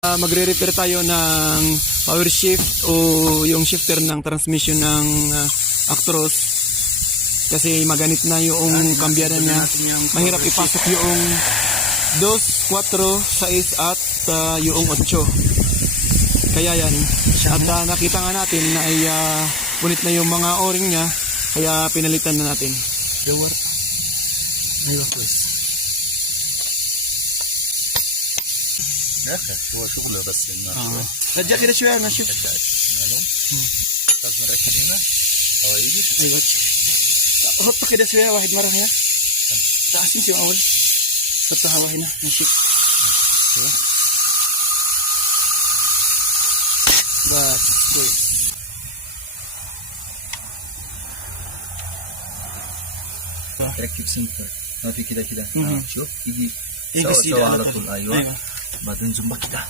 Magre-repair tayo ng power shift o yung shifter ng transmission ng Actros kasi maganit na yung kambyana niya. Mahirap ipasok yung 2, 4, 6 at yung 8. Kaya yan. At nakita nga natin na ay punit na yung mga o-ring niya, kaya pinalitan na natin. هو شغله بس الناس رجع كده شوية أنا أشوف. لازم نركب هنا حوايجي. أيوة. حط كده شوية واحد مرة هنا. تعال سمسم أول. حط هوا هنا نشيك. بس كويس. تركب سنتر ما في كده مهم. شوف يجي يجي سوا سيدة على على طول. طول. ايوه أيوة. بعدين زنبك كده